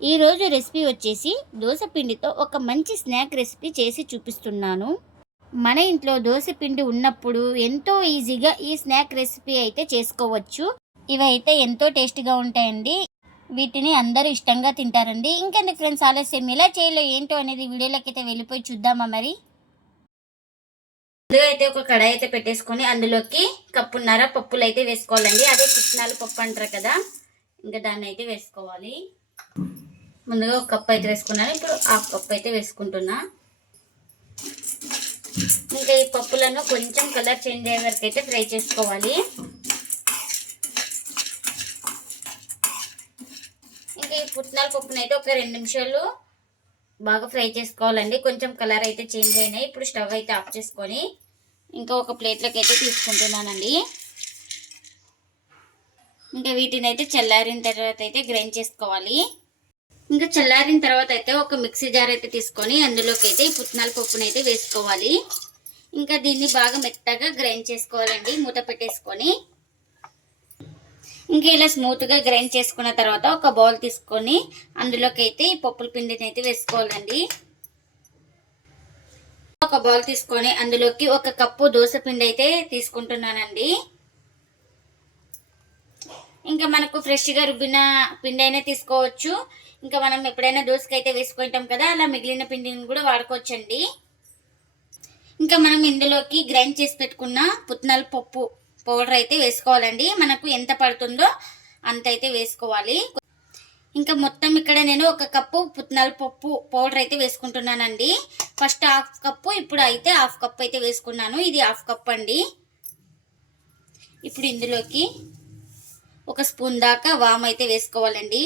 ఈరోజు రెసిపీ వచ్చేసి దోశ పిండితో ఒక మంచి స్నాక్ రెసిపీ చేసి చూపిస్తున్నాను. మన ఇంట్లో దోశ పిండి ఉన్నప్పుడు ఎంతో ఈజీగా ఈ స్నాక్ రెసిపీ అయితే చేసుకోవచ్చు. ఇవైతే ఎంతో టేస్టీగా ఉంటాయండి. వీటిని అందరూ ఇష్టంగా తింటారండి. ఇంకెందుకు ఫ్రెండ్స్ ఆలస్యం ఎలా చేయలో ఏంటో అనేది వీడియోలోకి అయితే వెళ్ళిపోయి చూద్దామా మరి? ముందుగా అయితే ఒక కడాయి అయితే పెట్టేసుకొని అందులోకి కప్పున్నర పప్పులు అయితే వేసుకోవాలండి. అదే పుట్నాల పప్పు అంటారు కదా ఇంకా దాన్ని అయితే వేసుకోవాలి. ముందుగా ఒక కప్ అయితే వేసుకున్నాను. ఇప్పుడు హాఫ్ కప్ అయితే వేసుకుంటున్నా. ఇంకా ఈ పప్పులను కొంచెం కలర్ చేంజ్ అయ్యే వరకు అయితే ఫ్రై చేసుకోవాలి. ఇంకా ఈ పుట్నాల పప్పును అయితే ఒక రెండు నిమిషాలు బాగా ఫ్రై చేసుకోవాలండి. కొంచెం కలర్ అయితే చేంజ్ అయినాయి. ఇప్పుడు స్టవ్ అయితే ఆఫ్ చేసుకొని ఇంకా ఒక ప్లేట్లోకి అయితే తీసుకుంటున్నానండి. ఇంకా వీటిని అయితే చల్లారిన తర్వాత అయితే గ్రైండ్ చేసుకోవాలి. ఇంకా చల్లారిన తర్వాత అయితే ఒక మిక్సీ జార్ అయితే తీసుకొని అందులోకి అయితే ఈ పుట్నాల పప్పును అయితే వేసుకోవాలి. ఇంకా దీన్ని బాగా మెత్తగా గ్రైండ్ చేసుకోవాలండి మూత పెట్టేసుకొని. ఇంకా ఇలా స్మూత్గా గ్రైండ్ చేసుకున్న తర్వాత ఒక బౌల్ తీసుకొని అందులోకి అయితే ఈ పప్పుల పిండిని అయితే వేసుకోవాలండి. ఒక బౌల్ తీసుకొని అందులోకి ఒక కప్పు దోశ పిండి అయితే తీసుకుంటున్నానండి. ఇంకా మనకు ఫ్రెష్గా రుబ్బిన పిండి అయినా తీసుకోవచ్చు. ఇంకా మనం ఎప్పుడైనా దోసకైతే వేసుకుంటాం కదా అలా మిగిలిన పిండిని కూడా వాడుకోవచ్చండి. ఇంకా మనం ఇందులోకి గ్రైండ్ చేసి పెట్టుకున్న పుట్నాల పప్పు పౌడర్ అయితే వేసుకోవాలండి. మనకు ఎంత పడుతుందో అంత అయితే వేసుకోవాలి. ఇంకా మొత్తం ఇక్కడ నేను ఒక కప్పు పుట్నాల పప్పు పౌడర్ అయితే వేసుకుంటున్నానండి. ఫస్ట్ హాఫ్ కప్పు ఇప్పుడు అయితే హాఫ్ కప్ అయితే వేసుకున్నాను. ఇది హాఫ్ కప్ అండి. ఇప్పుడు ఇందులోకి ఒక స్పూన్ దాకా వామ్ అయితే వేసుకోవాలండి.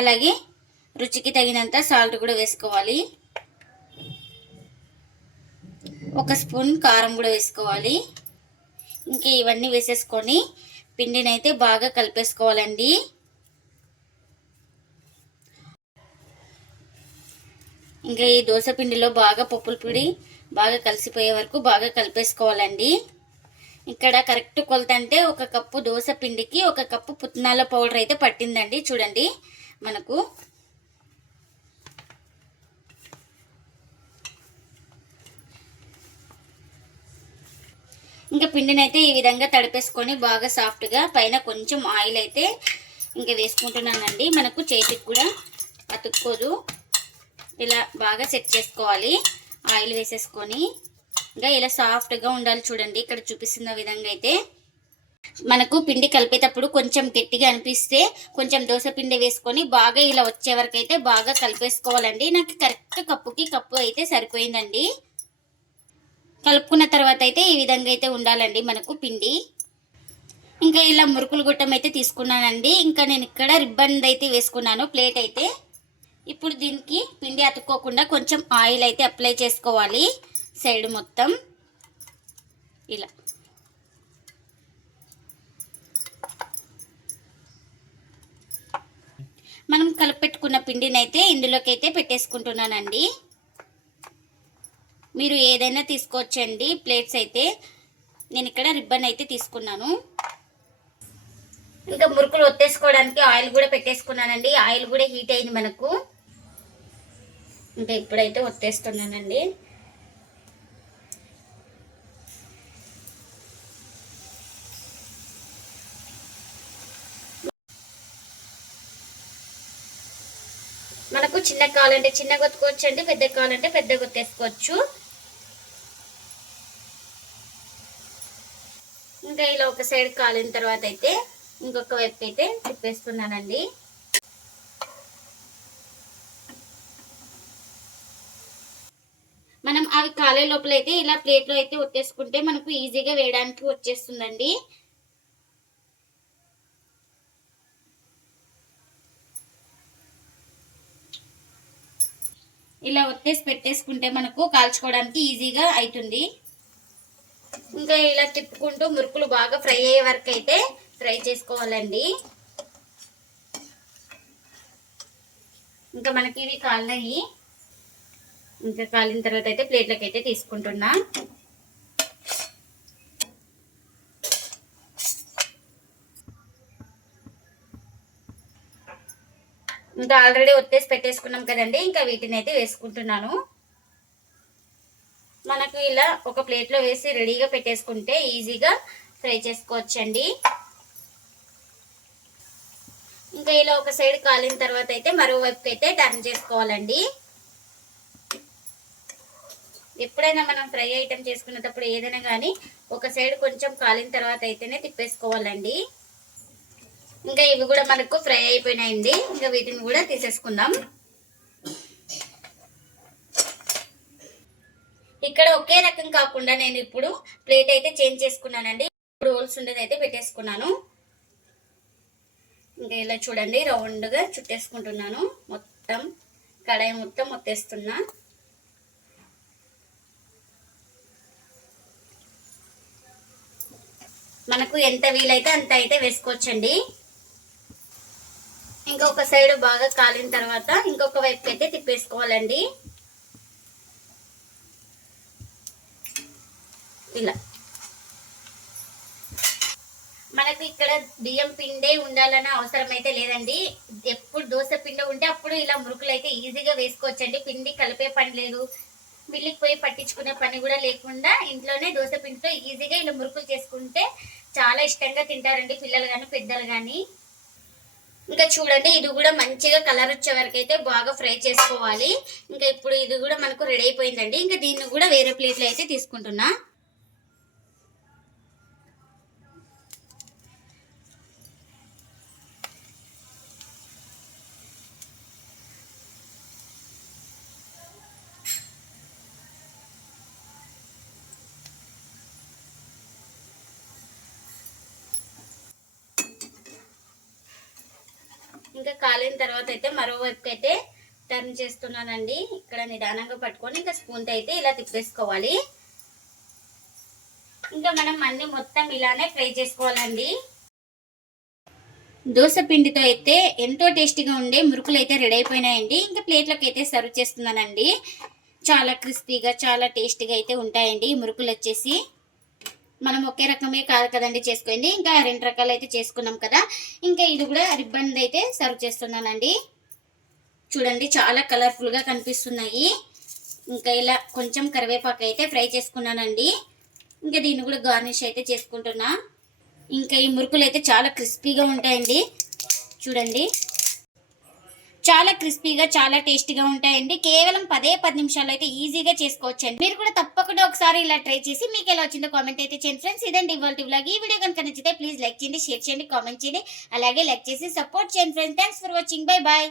అలాగే రుచికి తగినంత సాల్ట్ కూడా వేసుకోవాలి. ఒక స్పూన్ కారం కూడా వేసుకోవాలి. ఇంకా ఇవన్నీ వేసేసుకొని పిండిని అయితే బాగా కలిపేసుకోవాలండి. ఇంకా ఈ దోశ పిండిలో బాగా పప్పుల పొడి బాగా కలిసిపోయే వరకు బాగా కలిపేసుకోవాలండి. ఇక్కడ కరెక్ట్ కొలత అంటే ఒక కప్పు దోశ పిండికి ఒక కప్పు పుట్నాల పౌడర్ అయితే పట్టిందండి. చూడండి. మనకు ఇంకా పిండిని అయితే ఈ విధంగా తడిపేసుకొని బాగా సాఫ్ట్గా పైన కొంచెం ఆయిల్ అయితే ఇంకా వేసుకుంటున్నానండి. మనకు చేతికి కూడా అతుక్కోదు. ఇలా బాగా సెట్ చేసుకోవాలి. ఆయిల్ వేసేసుకొని. ఇంకా ఇలా సాఫ్ట్గా ఉండాలి చూడండి. ఇక్కడ చూపిస్తున్న విధంగా అయితే. మనకు పిండి కలిపేటప్పుడు కొంచెం గట్టిగా అనిపిస్తే కొంచెం దోశ పిండి వేసుకొని బాగా ఇలా వచ్చే వరకు అయితే బాగా కలిపేసుకోవాలండి. నాకు కరెక్ట్ కప్పుకి కప్పు అయితే సరిపోయిందండి. కలుపుకున్న తర్వాత అయితే ఈ విధంగా అయితే ఉండాలండి మనకు పిండి. ఇంకా ఇలా మురుకులు గుట్టం అయితే తీసుకున్నానండి. ఇంకా నేను ఇక్కడ రిబ్బన్ అయితే వేసుకున్నాను ప్లేట్ అయితే. ఇప్పుడు దీనికి పిండి అతుక్కోకుండా కొంచెం ఆయిల్ అయితే అప్లై చేసుకోవాలి. సైడ్ మొత్తం. ఇలా. మనం కలిపెట్టుకున్న పిండిని అయితే ఇందులోకి అయితే పెట్టేసుకుంటున్నానండి. మీరు ఏదైనా తీసుకోవచ్చండి. ప్లేట్స్ అయితే నేను ఇక్కడ రిబ్బన్ అయితే తీసుకున్నాను. ఇంకా మురుకులు ఒత్తేసుకోవడానికి ఆయిల్ కూడా పెట్టేసుకున్నానండి. ఆయిల్ కూడా హీట్ అయింది మనకు. ఇంకా ఇప్పుడైతే ఒత్తేస్తున్నానండి. మనకు చిన్న కావాలంటే చిన్న కొత్తుకోవచ్చు అండి పెద్ద కావాలంటే పెద్ద కొత్తేసుకోవచ్చు ఇంకా ఇలా ఒక సైడ్ కాలిన తర్వాత అయితే ఇంకొక వైపు అయితే తిప్పేస్తున్నానండి. మనం అవి కాలే లోపల అయితే ఇలా ప్లేట్లో అయితే ఒత్తేసుకుంటే మనకు ఈజీగా వేయడానికి వచ్చేస్తుందండి. ఇలా ఒత్తేసి పెట్టేసుకుంటే మనకు కాల్చుకోవడానికి ఈజీగా అవుతుంది ఇంకా ఇలా తిప్పుకుంటూ మురుకులు బాగా ఫ్రై అయ్యే వరకు అయితే ఫ్రై చేసుకోవాలండి. ఇంకా మనకి ఇవి కాలినాయి. ఇంకా కాలిన తర్వాత అయితే ప్లేట్లోకి అయితే తీసుకుంటున్నా. ఇంకా ఆల్రెడీ ఒత్తేసి పెట్టేసుకున్నాం కదండి ఇంకా వీటిని అయితే వేసుకుంటున్నాను. మనకు ఇలా ఒక ప్లేట్లో వేసి రెడీగా పెట్టేసుకుంటే ఈజీగా ఫ్రై చేసుకోవచ్చండి. ఇంకా ఇలా ఒక సైడ్ కాలిన తర్వాత అయితే మరోవైపుకి అయితే టర్న్ చేసుకోవాలండి. ఎప్పుడైనా మనం ఫ్రై ఐటెం చేసుకునేటప్పుడు ఏదైనా కానీ ఒక సైడ్ కొంచెం కాలిన తర్వాత అయితేనే తిప్పేసుకోవాలండి. ఇంకా ఇవి కూడా మనకు ఫ్రై అయిపోయినాయండి. ఇంకా వీటిని కూడా తీసేసుకుందాం. ఇక్కడ ఒకే రకం కాకుండా నేను ఇప్పుడు ప్లేట్ అయితే చేంజ్ చేసుకున్నానండి. ఇప్పుడు హోల్స్ ఉండేది అయితే పెట్టేసుకున్నాను. ఇంకా ఇలా చూడండి రౌండ్గా చుట్టేసుకుంటున్నాను. మొత్తం కడాయి మొత్తం మొత్తేస్తున్నా. మనకు ఎంత వీలైతే అంత అయితే వేసుకోవచ్చండి. ఇంకొక సైడ్ బాగా కాలిన తర్వాత ఇంకొక వైపు అయితే తిప్పేసుకోవాలండి. ఇలా. మనకు ఇక్కడ బియ్యం పిండే ఉండాలన్న అవసరం అయితే లేదండి. ఎప్పుడు దోశ పిండి ఉంటే అప్పుడు ఇలా మురుకులు అయితే ఈజీగా వేసుకోవచ్చండి. పిండి కలిపే పని లేదు. మిల్లికి పోయి పట్టించుకునే పని కూడా లేకుండా ఇంట్లోనే దోశ పిండితో ఈజీగా ఇలా మురుకులు చేసుకుంటే చాలా ఇష్టంగా తింటారండి పిల్లలు కానీ పెద్దలు కానీ ఇంకా చూడండి ఇది కూడా మంచిగా కలర్ వచ్చే వరకు అయితే బాగా ఫ్రై చేసుకోవాలి. ఇంకా ఇప్పుడు ఇది కూడా మనకు రెడీ అయిపోయిందండి. ఇంకా దీన్ని కూడా వేరే ప్లేట్లో అయితే తీసుకుంటున్నా. ఇంకా కాలిన తర్వాత అయితే మరోవైపుకి అయితే టర్న్ చేస్తున్నానండి. ఇక్కడ నిదానంగా పట్టుకొని ఇంకా స్పూన్తో అయితే ఇలా తిప్పేసుకోవాలి. ఇంకా మనం అన్ని మొత్తం ఇలానే ఫ్రై చేసుకోవాలండి. దోశ పిండితో అయితే ఎంతో టేస్టీగా ఉండే మురుకులు అయితే రెడీ అయిపోయినాయండి. ఇంకా ప్లేట్లోకి అయితే సర్వ్ చేస్తున్నానండి. చాలా క్రిస్పీగా చాలా టేస్టీగా అయితే ఉంటాయండి ఈ మురుకులు వచ్చేసి. మనం ఒకే రకమే కాదు కదండి చేసుకోండి ఇంకా రెండు రకాలు అయితే చేసుకున్నాం కదా. ఇంకా ఇది కూడా రిబ్బన్ అయితే సర్వ్ చేస్తున్నానండి. చూడండి చాలా కలర్ఫుల్గా కనిపిస్తున్నాయి. ఇంకా ఇలా కొంచెం కరివేపాకు అయితే ఫ్రై చేసుకున్నానండి. ఇంకా దీన్ని కూడా గార్నిష్ అయితే చేసుకుంటున్నా. ఇంకా ఈ మురుకులు అయితే చాలా క్రిస్పీగా ఉంటాయండి. చూడండి. చాలా క్రిస్పీగా చాలా టేస్టీగా ఉంటాయండి. కేవలం పదే పది నిమిషాలు అయితే ఈజీగా చేసుకోవచ్చండి. మీరు కూడా తప్పకుండా ఒకసారి ఇలా ట్రై చేసి మీకు ఎలా వచ్చిందో కామెంట్ అయితే చేయండి ఫ్రెండ్స్. ఇదండి ఇవాళ బ్లాగ్ ఈ వీడియో కనుక నచ్చితే ప్లీజ్ లైక్ చేయండి షేర్ చేయండి కామెంట్ చేయండి. అలాగే లైక్ చేసి సపోర్ట్ చేయండి friends. Thanks for watching bye bye